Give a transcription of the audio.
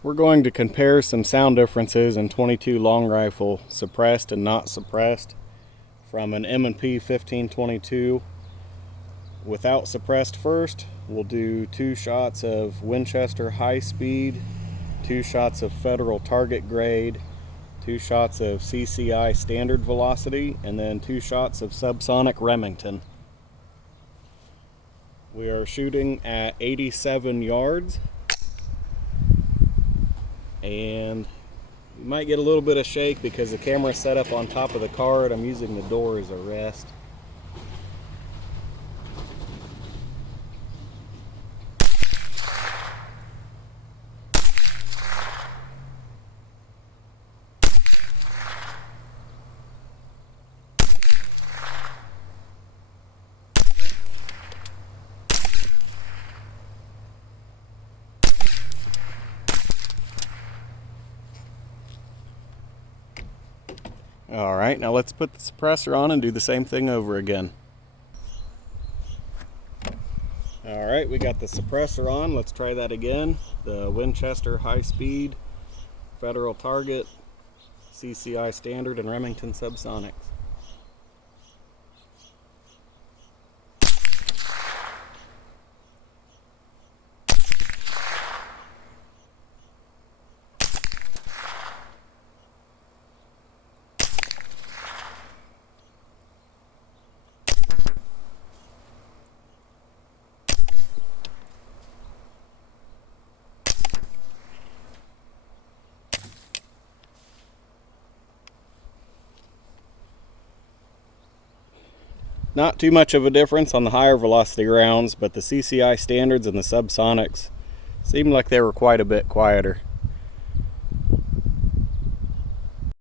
We're going to compare some sound differences in 22 long rifle suppressed and not suppressed from an M&P 1522 without suppressed first. We'll do 2 shots of Winchester high speed, 2 shots of Federal target grade, 2 shots of CCI standard velocity, and then 2 shots of subsonic Remington. We are shooting at 87 yards, and you might get a little bit of shake because the camera is set up on top of the card. I'm using the door as a rest. Alright, now let's put the suppressor on and do the same thing over again. Alright, we got the suppressor on. Let's try that again. The Winchester high speed, Federal target, CCI standard, and Remington subsonics. Not too much of a difference on the higher velocity rounds, but the CCI standards and the subsonics seemed like they were quite a bit quieter.